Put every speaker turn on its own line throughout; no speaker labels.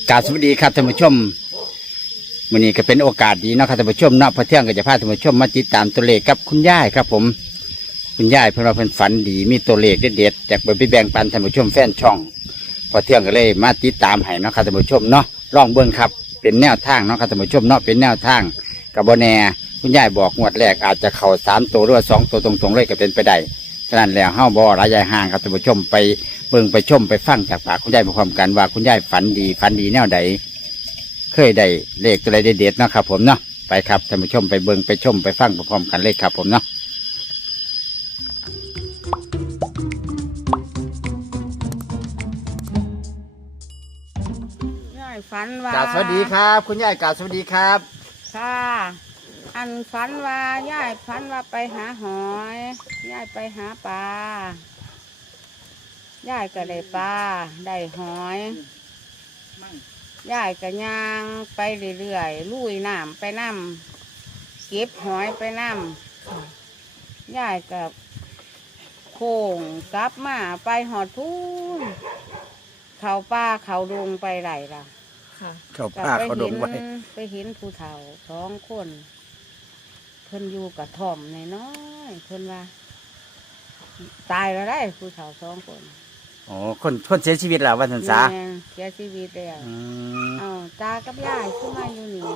กราบสวัสดีครับท่านผู้ชมวันนี้ก็เป็นโอกาสดีนะครับท่านผู้ชมเนาะพอเที่ยงก็จะพาท่านผู้ชมมาติดตามตัวเลขกับคุณย่ายครับผมคุณย่ายเพิ่นว่าเพิ่นฝันดีมีตัวเลขเด็ดๆจากไปแบ่งปันท่านผู้ชมแฟนช่องพอเที่ยงก็เลยมาติดตามให้เนาะครับท่านผู้ชมเนาะลองเบิ่งครับเป็นแนวทางเนาะครับท่านผู้ชมเนาะเป็นแนวทางกับบ่แน่คุณย่ายบอกงวดแรกอาจจะเข้า3ตัวหรือว่า2ตัวตรงๆเลยก็เป็นไปได้ฉะนั้นแล้วเฮาบ่ระยะห่างครับท่านผู้ชมไปเบิ่งไปชมไปฟังจากปากคุณยายพร้อมกันว่าคุณยายฝันดีแนวใดเคยได้เลขตัวใดเด็ดๆเนาะครับผมเนาะไปครับท่านผู้ชมไปเบิ่งไปชมไปฟังพร้อมกันเลยครับผมเนาะ
ยายฝันว่าก
ราบสวัสดีครับคุณยายกราบสวัสดีครับ
ค่ะอันฝันว่ายายฝันว่าไปหาหอยยายไปหาปลายายก็ได้ปลาได้หอยยายก็ย่างไปเรื่อยๆลุยน้ำไปน้ำเก็บหอยไปน้ำยายกับโค้งกลับมาไปหอดพูนเขาป้าเขาดงไปไหลล่ะ
เขาป้าเขาดงไว้
ไปเห็นผู้เฒ่า2 คนเพิ่นอยู่กับถ่อมน้อยๆเพิ่นว่าตายแล้วได้ผู้เฒ่า2 คน
อ๋อคนเสียชีวิตแล้ววันสันษา
แม่เสียชีวิตแล้ว
อืม
อ้าวตากับยายขึ้นมาอยู่นี่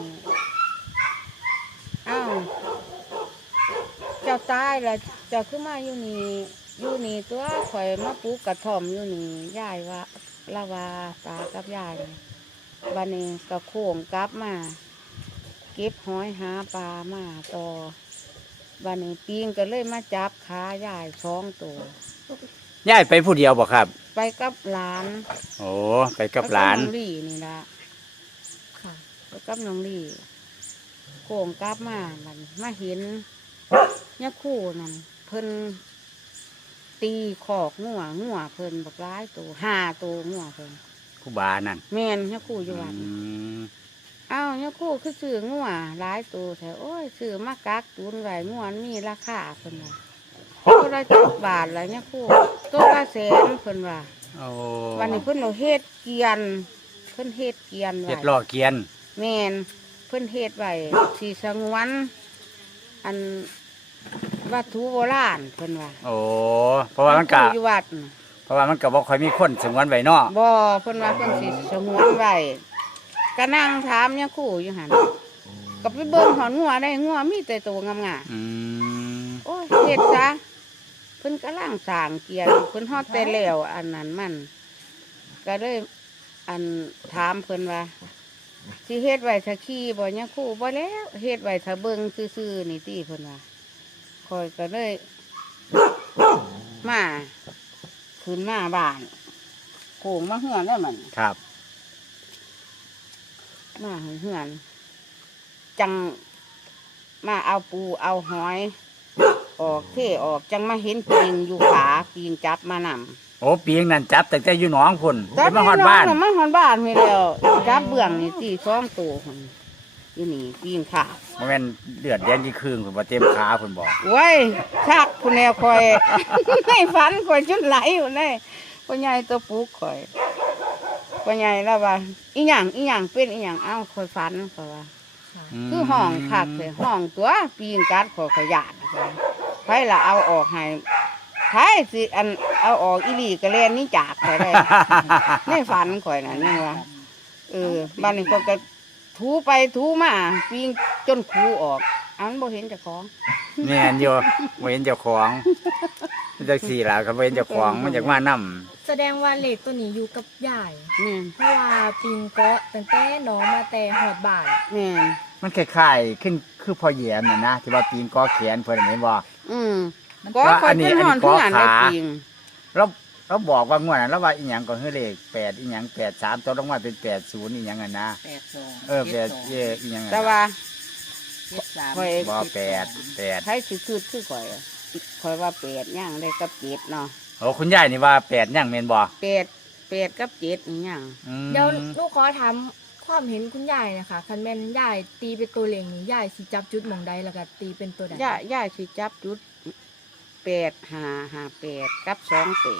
อ้าวเจ้าตายแล้วเจ้าขึ้นมาอยู่นี่ตัวข่อยมาปลูกกระท่อมอยู่นี่ยายว่าละว่าตากับยายบัดนี้ก็โค้งกลับมาเก็บหอยหาปลามาต่อบัดนี้ปิงก็เลยมาจับขายาย2 ตัวย
ายไปผู้เดียวบ่ครับ
ไปกับหลาน
โอ้ไปกับหลาน
น้องลี่นี่ละค่ะไปกับน้องลี่โค้งกลับมามันมาเห็นเนี่ยคู่นั่นเพิ่นตีขอกงัวเพิ่นบักร้ายตัว5 ตัวงัวเพิ่น
ผู้บานั่น
แม่นเนี่ยคู่อยู่วัด
อืม
อ้าวเนี่ยคู่คือซื้องัวหลายตัวแต่โอ้ยซื้อมากักตุนไว้งัวมันมีราคาเพิ่นว่าตัวละ10 บาทแล้วเนี่ยคู่ตัวละ100,000เพิ่นว่า
โอ้
วันนี้เพิ่นเอาเฮ็ดเกียนเพิ่นเฮ็ดเกียนไว้
เฮ็ดล้อเกียน
แม่นเพิ่นเฮ็ดไว้สีสงวนอันวัตถุโบราณเพิ่นว่า
โอ้เพราะว่ามันกะ
อยู่วัดน่ะ
เพราะว่ามันกะบ่ค่อยมีคนสงวนไว้เนาะ
บ่เพิ่นว่าเพิ่นสิสงวนไว้ก็นั่งถามเนี่ยครู่อยู่หั่นก็ไปเบิ่งหอนงัวได้งัวมีแต่ตัวงาม
อืม
ๆโอ้ยเฮ็ดซะเพิ่นกำลังสร้างเกียรเพิ่นฮอดแต่แล้วอันนั้นมันก็เลยอันถามเพิ่นว่าสิเฮ็ดไว้ถ้าขี่บ่เนี่ยครู่บ่แล้วเฮ็ดไว้ถ้าเบิ่งซื่อๆนี่ติเพิ่นว่าข้อยก็เลยมาขึ้นมาบ้านโค้งมาเฮือนแล้วมัน
ครับ
มาเหือนจังมาเอาปูเอาหอย ออกเท่ออกจังมาเห็นปิงอยู่ขาปิงจับมานำ
โอ้ปีงนั่นจับแต่อยู่หนองพุ่น
จับ
มาฮอดบ้าน
มาหอดบ้านไปแล้วจับเบื้องนี่ที่2 ตัวพุ่นอยู่นี่ปิงขา
บ่แม่นเลือดแดงกี่ครึ่งพุ่นบ่เต็มขาพุ่นบ่
ไว้ชักคุณแนวคอย ให้ฝันคอยจุดไหลอยู่เลยพ่อใหญ่ตัวปุกคอยพ่อใหญ่แล้วว่าอีหยังเป็นอีหยังเอ้าคอยฝันคอยว่า คือห้องคักเลยห้องตัวปีนกัดขอขยาดไผละเอาออกให้ไผสิอันเอาออกอีหลีกระเล่นนี่จากไปได้ ในฝันข่อยน่ะนี่ว่าบ้านนี้ก็ถูไปถูมาปีนจนคูออกอันบ่เห็นเจ้าของ
แม่นอยู่บ่เห็นเจ้าของมันจังซี่ล่ะครับบ่เห็นเจ้าของมันอยากมานำ
แสดงว่าเหล็กตัวนี้อยู่กับยาย
แม่น
เพราะว่าปิงเกาะตั้งแต่น้องมาแต่หอดบ่าย
แม่น
มันคล้ายๆขึ้นคือพอแยมน่ะนะที่ว่าปีนกอแขนเพิ่นเห็นบ่
ก็คอยเป็นหอนทุกงานได้ปีง
เราบอกว่างวดนั้นเราว่าอีหยังก็คือเลข8อีหยัง83ตัวลงมาเป็น80อีหยังอ่ะนะ8อีหยัง
แต่ว่าคอย
บ่8
ใช้สิคืดคือข่อยว่า8ย่างได้กับ7เนาะ
โอ้คุณยายนี่ว่า8ยังแม่นบ่
8กับ7นี่ย่าง
เดี๋ยวลูกขอถามความเห็นคุณยายนะคะคันแม่นยายตีเป็นตัวเหล่งนี่ยายสิจับจุดหมองใดแล้วก็ตีเป็นตัวใด
ย่าสิจับจุด8 5 5 8กับ2 8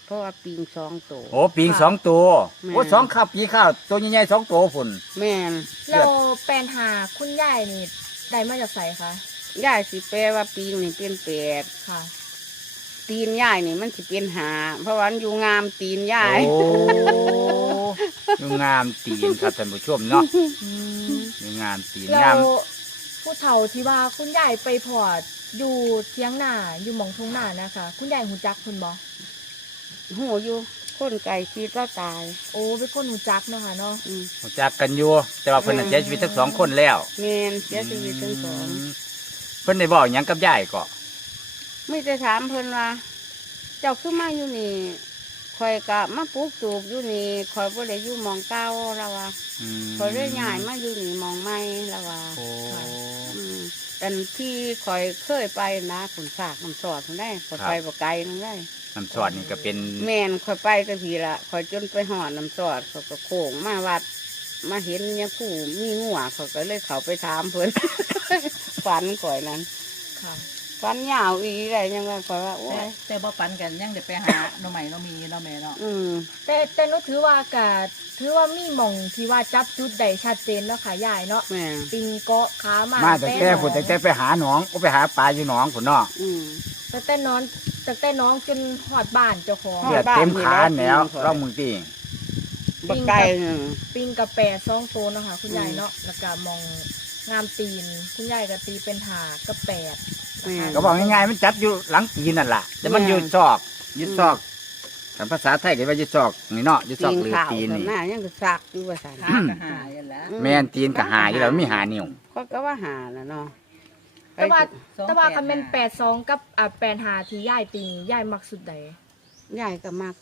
เพราะว่าปิงสองตัว
โอ้ปิงสองตัว
แม่น
โอ้สองข้าวปีข้าวตัวใหญ่ๆสองตัวฝุ่น
แม่น
แล้วแปลนหาคุณยายนี่ได้มาจากไสคะ
ยายสิแปลว่าปิงนี่เป็นแปด
ค่ะ
ตีนยายนี่มันสิเป็นหาเพราะว่ามันอยู่งามตีนยาย
โอ้ยงามตีนครับท่านผู้ชมเนาะ
อืม
งามตีน
แล้
งาม
วผู้เฒ่าที่ว่าคุณยายไปพอดอยู่เทียงนาอยู่หมองทุ่งนานะคะ คุณยายหูจักคุณบ่
หูอยู่คนไก่คิดว่าตาย
โอ้เป็นคนหูจักเนาะค่ะเนาะ
รู้จักกันอยู่แต่ว่าเพิ่นนะเสียชีวิตทั้งสองคนแล้ว
แมนเสียชีวิตทั้งสอง
เพิ่นได้บอกหยังกับยายก็
ไม่ได้ถามเพิ่นว่า เจ้าขึ้นมาอยู่นี่คอยกะมาปลูกตูบอยู่นี่คอยบ่ได้อยู่หมองเก้าแล้วว่า
อืม
คอยได้ย้ายมาอยู่นี่หมองใหม่แล้วว่า
โอ้
แต่ที่คอยเคยไปนะขุนฝากน้ำสอดคนได้คอยไปบ่ไกลนั่นได้
น้ำซอสนี่ก็เป็น
แม่นคอยไปแต่ทีละคอยจนไปหอดน้ำสอดเขาก็โค้งมาวัด มาเห็นเนี่ยผู้มีงัวเขาก็เลยเขาไปถามเพิ่น ฝันก่อยนั้น
ค่ะ
ฝันยาวอีไรยังว่าคอยว่าโอ้ย
แต่บ่ปันกันยังได้ไปหาหน่อใหม่หน่อมีหน่อแม่เนาะ
แต่หนุถือว่ากะถือว่ามีหม่องที่ว่าจับจุดได้ชัดเจนแล้วค่ะยายเนาะ
แม่
ปิงเกาะขามา
มาแต่แก่ฝุ่นแต่แก่ไปหาหนองก็ไปหาปลาอยู่หนองฝุ่นเนาะ
แต่แต่น้องจนหอดบ้านเจ้าของ
ฮอ
เลื
ด
อด
บ้าน
เต็มขา
นี่
แล้ว
แหละ
เรามึงตี
บักไก่
ปิงกับแปดสองโตวเนาะค่ะคุณยายเนาะแล้วก็มองงามตีนคุณยายก็ตีเป็นหากับแปดนะคะ
ก็บอกง่ายๆมันจับอยู่หลังตีนนั่นแหละแต่มันอยู่ซอกอยึดซอกแต่ภาษาไทยก็ว่าอยึดซอกนี่เนาะอยึดซอก
ตีน
หรือ
ขาว
ตีน
แต่
นี่
หน้ายังก็ซักอยู่ว่าสัน
หากระหายแหล้ว
แม่นตีนกับหาอยู่แล้วมีหานิ้ว
เขาก็ว่าหาน่ะเนาะ
แต่ว่าคำเป็น82กับ85ที่ยายตียายมักสุดใด
ยายก็มัก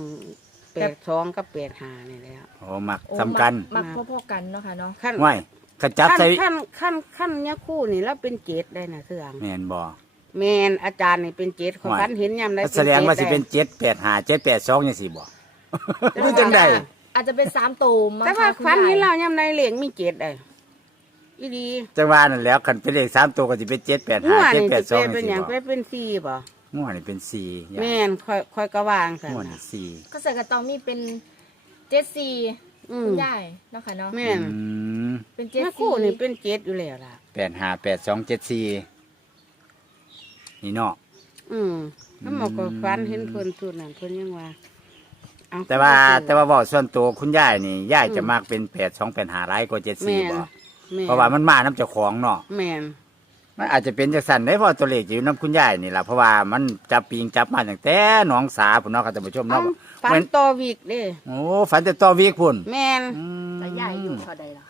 82กับ85นี่แหล้ว
โอ้มักสำคัญ
มักพอๆกันเนาะค่ะเนาะ
ขั้น
ง่ายขจับใส่
ขั้นเนี่ยคู่นี่แล้วเป็นเจ็ดได้น่ะเสื่อง
แม่นบ่
แมนอาจารย์นี่เป็นเจ็ดเขาฝันเห็นยามใด
แสดงว่าสิเป็น785 782จังซี่บ่รู้จังได๋
อาจจะเป็น3โตวมั้ง
แต่ว่า
ค่ะคุณ
ฝันเห็น
ยาย
เรายามใดเหลียงมีเจ็ดได้อีดี
จังว่านั่นแล้วคันเป็นเลข3ตัวก็สิเป็น
หัว
785
นี่สิ
782
เป็
จั
น
ง
อย่าง
ซี่บ่
เป็นสี่บ่
งัวนี่เป็น4
แม่นค่อยกระวางค่ะ
งัวนี่4
ก็ใส่กระตองมีเป็น74คุณยายเนาะค่ะเนาะ
แม่น
เป็น
เนี่ยคู่นี่
74
เป็นเจ็ดอยู่แล้วล่ะ
858274นี่เนาะ
แล้วหมอก็ฝันเห็นเพิ่นสุดนั่นเพิ่นยังว่าเอ
แต่ว่าบอกส่วนตัวคุณยายนี่ยายจะมากเป็น8285หลายกว่า
แม่
74
น
บ่
แม่น
เพราะว่ามันมาน้ำเจ้าของเนาะ
แม่น
มันอาจจะเป็นจากสันได้เพราะตัวเลขอยู่น้ำคุณยายนี่แหละเพราะว่ามันจับปิงจับมาตั้งแต่หนองสาพุ่นเนาะครับท่านผู้ชม
เอา
เนาะ
ฝั
เหมื
น
อน
ต่อวิกเด้
โอ้ฝันแต่ต่อวีกพุ่น
แม่น
แต่ยายอยู่เท่าใดล่ะคะ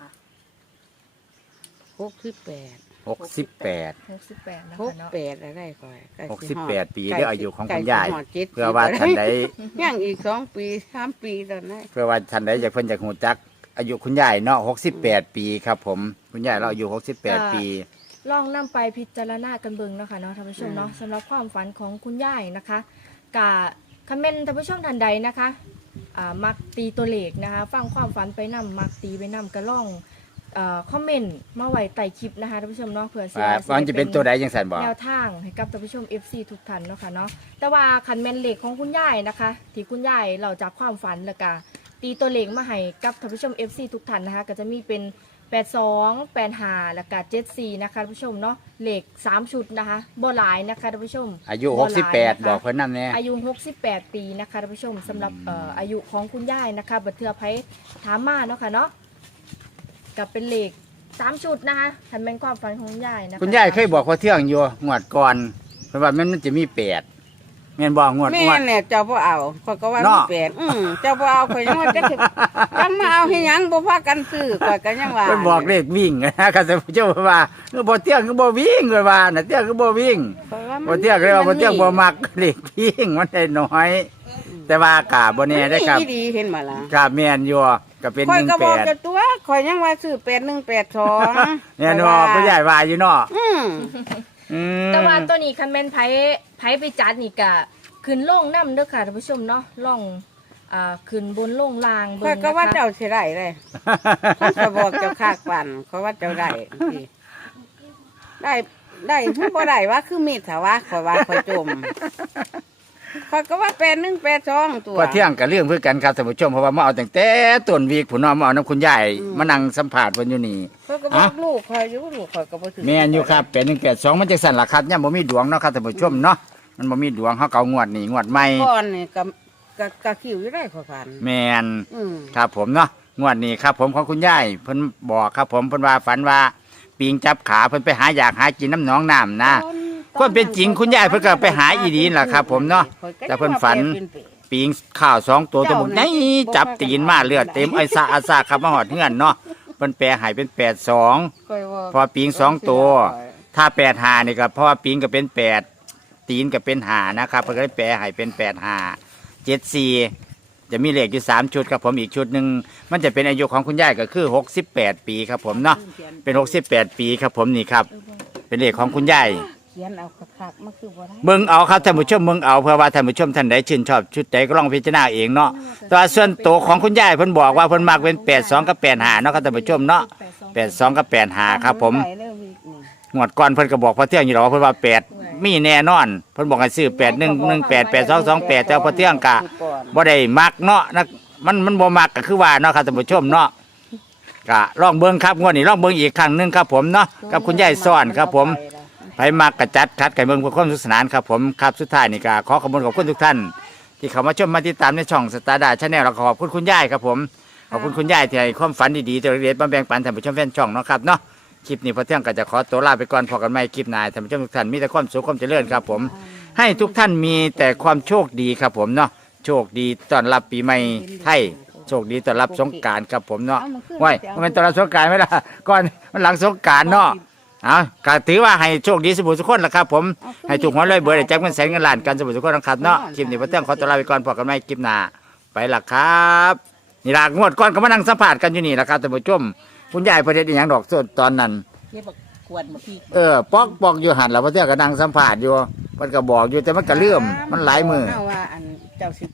68
68
68นะคะเนาะ
68อะไรก่อยใกล้สิฮอด
68 ปีได้อายุของคุณยาย
ใกล้สิฮอด7
เพื่อว่าท่านใด
ยังอีก2 ปี3 ปีตอนนั้น
เพื่อว่าท่านใดอยากเพิ่นอยากหูจัก อายุคุณยายเนาะ68 ปีครับผมคุณยายเราอายุ68 ปี
ลองนำไปพิจารณากันเบิ่งเนาะค่ะเนาะท่านผู้ชมเนาะสำหรับความฝันของคุณยายนะคะกะคอมเมนต์ท่านผู้ชมท่านใดนะคะมักตีตัวเลขนะคะฟังความฝันไปนำมักตีไปนำก็ลองคอมเมนต์มาไว้ใต้คลิปนะคะท่านผู้ชมเนาะเผื่อสิ
ว่ามันจะเป็นตัวใดจังซั่นบ่
แนวทางให้กับท่านผู้ชม FC ทุกท่านเนาะค่ะเนาะแต่ว่าคันแม่นเลขของคุณยายนะคะ ที่คุณยายเราจากความฝันแล้วก็ตีตัวเลขมาให้กับท่านผู้ชม FC ทุกท่านนะคะก็จะมีเป็น82 85แล้วก็74นะคะท่านผู้ชมเนาะเลข3ชุดนะคะบ่หลายนะคะท่านผู้ชม
อายุ
บ่หลายนะคะ
68บอกเพิ่นนำแน่
อายุ68 ปีนะคะท่านผู้ชมสำหรับอายุของคุณยายนะคะบัดเทื่อไผถามมาเนาะค่ะเนาะกับเป็นเลข3ชุดนะคะทันเป็นความฝันของคุณยายนะคะ
คุณยายเคยบอกว่าเที่ยงอยู่งวดก่อนเพราะว่ามันจะมี8แม่นบ่งวด
แม่เนี่ยเจ้าบ่เอาข้อยก็ว่า
เนาะ
มีแปดเจ้าบ่เอาข่อยยังว่าจะสิจังมาเอาให้หยังบ่พากันซื้อข่อยก็ยังว่า
เพิ่นบอกเลขวิ่งนะครับท่านผู้ชมว่าบ่เที่ยงคือบ่วิ่งเลยว่าน่ะเที่ยงคือบ่วิ่ง
ข่อยว่ามัน
บ่เที่ยงเลยว่าบ่เที่ยงบ่มักเลขวิ่งมันได้น้อย แต่ว่ากะบ่แน่ได้อครับ
ดีเห็นบ่ล่ะ
กะแม่นอยู่ก็เป็น
ข่อยก็บอกกั
18
บตัวข่อยยังว่าซื้อ8182
แน่นอนผู้ใหญ่ว่าอยู่เนาะ
อืม
อืม
แต่ว่าตัวนี้คันแม่นไผไปจัดนี่ก็ขึ้นลงน้ำเด้อค่ะท่านผู้ชมเนาะล่องขึ้นบนลงล่าง
ข่อยก็
นะคะ
ว่าเจ้าสิได้เลยข่อยก็บอกเจ้าคากปั่นข่อยว่าเจ้าได้สิได้คือบ่ได้ว่าคือมีดถ้าว่าข่อยว่าข่อยจมข่อยก็ว่า8182ตัว
พอเที่ยงกับเรื่องเพื่อกันครับท่านผู้ชมเพราะว่ามาเอาตั้งแต่ต้นวีกผู้น้องมาเอาน้ำคุณยายมานั่งสัมผัสวันอยู่นี่
ข่อยก็บอกลูกข่อยอยู่ลูกข่อยก็บ่ถือ
แม่นอยู่ครับ8182มันจะสั่นล่ะครับย่ำบ่มีดวงเนาะครับท่านผู้ชมเนาะมันบ่มีดวงเฮาเก่างวดนี่งวดใหม่
ก่อนนี่ก็คิวอยู่ได้ข่อยฝัน
แม่น
อืม
ครับผมเนาะงวดนี้ครับผมของคุณยายเพิ่นบอกครับผมเพิ่นว่าฝันว่าปิงจับขาเพิ่นไปหาอยากหากินน้ำหนองน้ำนะความเป็นจริงคุณยายเพิ่นก็ไปหาอีดีนล่ะครับผมเนาะแต่เพิ่นฝันปิงข้าว2ตัวตัวหมดไหนจับตีนมาเลือดเต็มไอ้ซาอาซาครับมาหอดเฮือนเนาะเพิ่นแปลให้เป็น82
ข่อยว่า
พอปิง2ตัวถ้า85นี่ก็เพราะว่าปิงก็เป็น8ตีนก็เป็น5นะครับเพิ่นก็เลยแปลให้เป็น85 74จะมีเลขอยู่3ชุดครับผมอีกชุดหนึ่งมันจะเป็นอายุของคุณยายก็คือ68 ปีครับผมเนาะเป็น68 ปีครับผมนี่ครับเป็นเลขของคุณยาย
เขียนเอาคักๆมันคือบ่ได้
เบิ่งเอาครับท่านผู้ชมเบิ่งเอาเพื่อว่าท่านผู้ชมท่านใดชื่นชอบชุดใดก็ลองพิจารณาเองเนาะแตัวาส่วนตัวของคุณยายเพิ่นบอกว่าเพิ่นมักเป็น82กับ85เนาะครับท่านผู้ชมเนาะ82กับ85ครับผม
ไปเลยวีคนี่
งวดก่อนเพิ่นก็บอกพอเที่ยงอยู่หรอกเพิ่นว่า8มีแน่นอนเพิ่นบอกให้ซื้อ8118 8228แต่ว่าพอเที่ยงกะบ่ได้มักเนาะนะมันบ่มักก็คือว่าเนาะครับท่านผู้ชมเนาะก็ลองเบิ่งครับงวดนี้ลองเบิ่งอีกครั้งหนึงครับผมเนาะกับคุณยายซ่อนครับผมไผมักกระจัดคัดกันเบิ่งเพื่อความสนุกสนานครับผมครับสุดท้ายนี่ก็ขอขอบคุณขอบคุณทุกท่าน ที่เข้ามาชมมาติดตามในช่องสตาร์ดาชาแนลแล้วก็ขอบคุณคุณยายครับผมขอบคุณคุณยายที่ให้ความฝันดีๆตัวเล็กๆมาแบ่งปันท่านผู้ชมแฟนช่องเนาะครับเนาะคลิปนี้พอเที่ยงก็จะขอตัวลาไปก่อนพอกันใหม่คลิปหน้าท่านผู้ชมทุกท่านมีแต่ความสุขความเจริญครับผมให้ทุกท่านมีแต่ความโชคดีครับผมเนาะโชคดีต้อนรับปีใหม่ไทยโชคดีต้อนรับสงกรานต์ครับผมเนาะว้ายมันต้อนรับสงกรานต์ไหมล่ะก่อนมันหลังสงกรานต์เนาะเอาก็ถือว่าให้โชคดีสมุทรสุขคนละครับผมให้ถูกหวยรวยเบอร์ได้แจ็คเงินแสนเงินล้านกันสมุทรสุขคนนะครับเนาะคลิปนี้พอเที่ยงขอตัวลาไปก่อนพอกันใหม่คลิปหน้าไปละครับนี่ล่ะงวดก่อนก็มานั่งสัมผัสกันอยู่นี่แหละครับท่านผู้ชมคุณยายประเด็นอหย่างดอกสดตอนนั้น
เก็บบักขวดมาพี่
ปอกอยู่หันแล้วพอเที่ยงก็นั่งสัมผัสอยู่มันก็บอกอยู่แต่มันก็เลื่อมมันหลายมือ
เฮาว่าอันเจ้าสิ